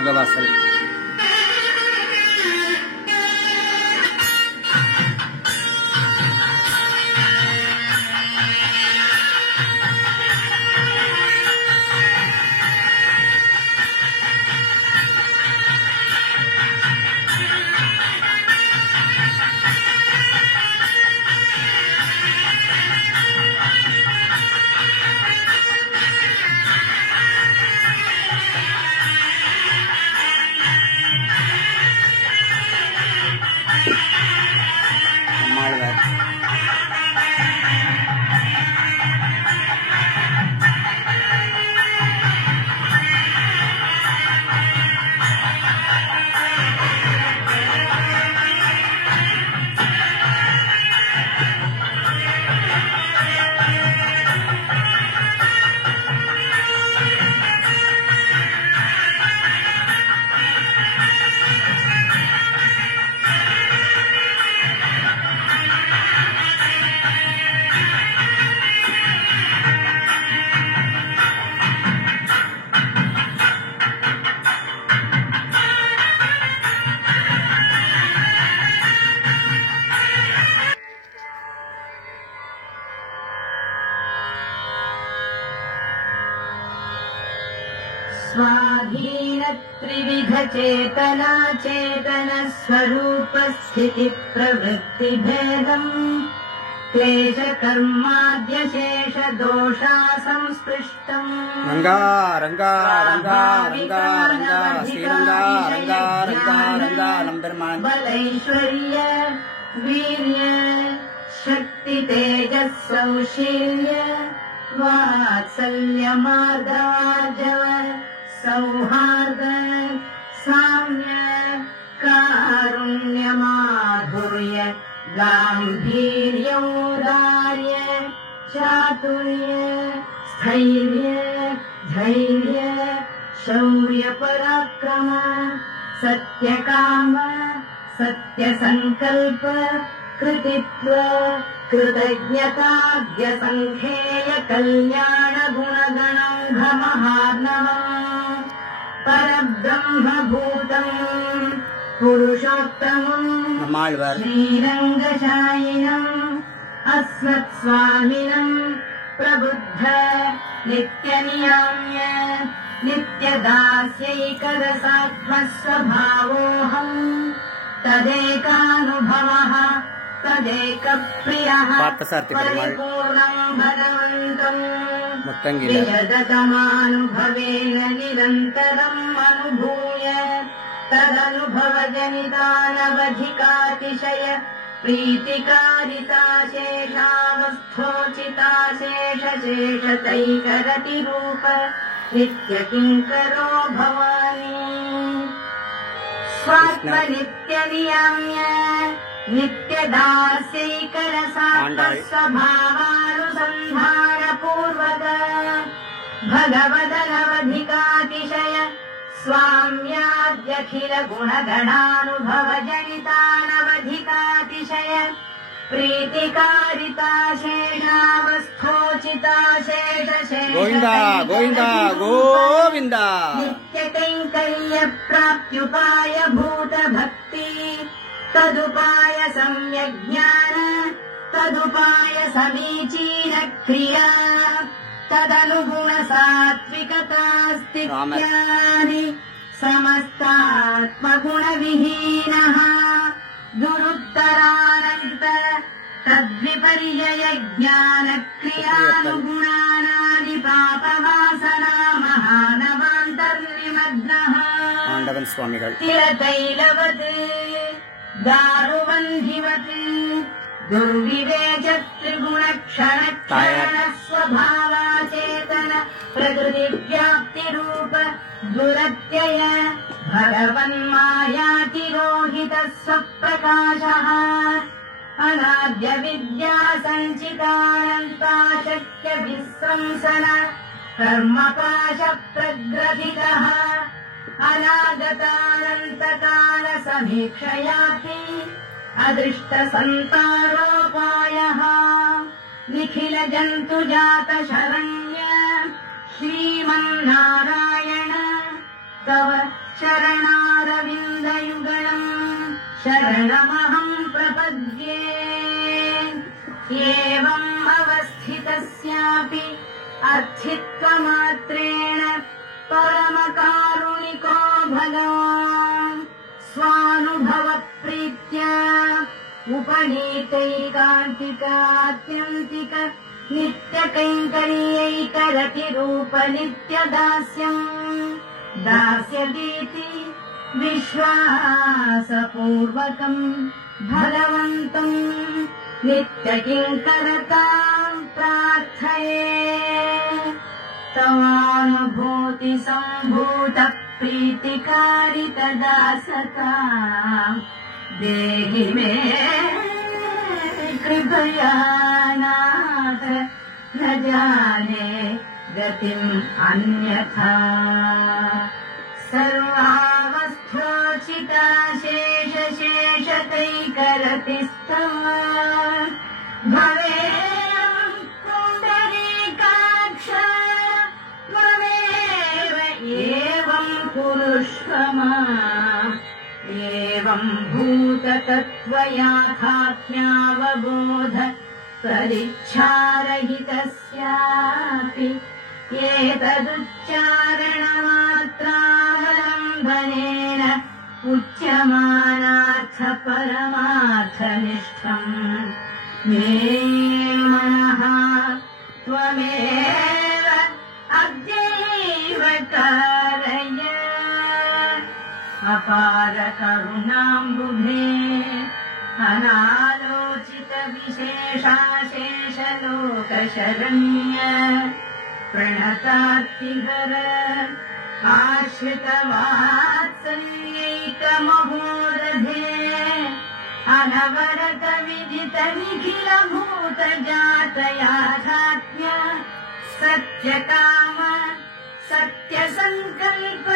ಸ್ವರ್ಗವಾಸಲ್. स्वाधीन त्रिविध चेतना चेतन स्वरूप स्थिति प्रवृत्ति भेदम् क्लेश कर्माद्यशेष दोषा संस्पृष्टम् रंगा रंगा रंगा रंगा रंगा श्रीरंगा रंगा रंगा रंगा नंबरमान बलैश्वर्य वीर्य शक्ति तेजः सौशील्य वात्सल्य मार्गार्जव सौहार्द साम्य कारुण्य माधुर्य गाम्भीर्यौदार्य चातुर्य स्थैर्य धैर्य शौर्य पराक्रम सत्यकाम सत्यसंकल्प कृतित्व कृतज्ञताद्यसंख्येय कल्याण गुणगणौघ महार्णवम् परब्रह्मभूतम् पुरुषोत्तमम् श्रीरङ्गशायिनम् अस्मत्स्वामिनम् प्रबुद्ध नित्यनियाम्य नित्यदास्यैकरसात्मस्वभावोऽहम् तदेकानुभवः तदेकप्रियः परिपूर्णम् भगवन्तम् विशदतमानुभवेन निरन्तरम् अनुभूय तदनुभवजनितानवधिकातिशय प्रीतिकारिताशेषावस्थोचिताशेषशेषतैकरतिरूप नित्यकिङ्करो भवानी स्वात्मनित्यनियाम्य नित्यदास्यैकरसात्मस्वभावानुसन्धानपूर्वक भगवदनवधिकातिशय स्वाम्याद्यखिल गुणगणानुभवजनितानवधिकातिशय गोविंदा गोविंदा गोविंदा नित्यकैङ्कर्य प्राप्त्युपाय भूत भक्ति तदुपाय सम्यज्ञान तदुपाय समीचीन क्रिया तदनुगुण सात्विकतास्तिक्यानि समस्तात्मगुणविहीनः दुरुत्तरानन्त तद्विपर्यय ज्ञानक्रियानुगुणानादि पापवासना महानवान्तर्निमग्नः आण्डवन स्वामिगळ तिलतैलवत् दारुबन्धिवत् दुर्विवेच त्रिगुणक्षणक्षण स्वभावाचेतन प्रकृतिव्याप्तिरूप दुरत्यय भगवन्मायातिरोहितः स्वप्रकाशः अनाद्य विद्या सञ्चितानन्ताशक्य विस्रंसन कर्मपाश प्रग्रथितः अनागतानन्तकाल समीक्षयापि अदृष्टसन्तारोपायः निखिल जन्तुजात शरण्य श्रीमन्नारायण तव चरणारविन्दयुगलम् शरणमहम् प्रपद्ये। एवम् अवस्थितस्यापि अर्थित्वमात्रेण परमकारुणिको भगवान् स्वानुभवप्रीत्या उपनीतैकान्तिकात्यन्तिक नित्यकैङ्कर्यैकरतिरूपनित्यदास्यम् दास्यतीति विश्वासपूर्वकम् भगवन्तम् नित्यकिङ्करताम् प्रार्थये। तवानुभूतिसम्भूतप्रीतिकारितदासताम् देहि मे कृपया नाथ न जाने गतिम् अन्यथा। सर्वावस्थोचिता शेषतैकरतिस्तव भवेयम् पुण्डरीकाक्ष त्वमेव एवम् कुरुष्व माम्। एवम् भूततत्त्वयाथात्म्यावबोध तदिच्छारहितस्यापि एतदुच्चारणमात्रावलम्बनेन उच्यमानार्थपरमार्थनिष्ठम् मे मनः त्वमेव अद्यैव कारय। अपारकरुणाम्बुधे अनालोचितविशेषाशेषलोकशरण्य प्रणतार्तिहर आश्रितवात्सल्यैकमहोदधे अनवरत विदित निखिलभूतजातयाथात्म्य सत्यकाम सत्यसङ्कल्प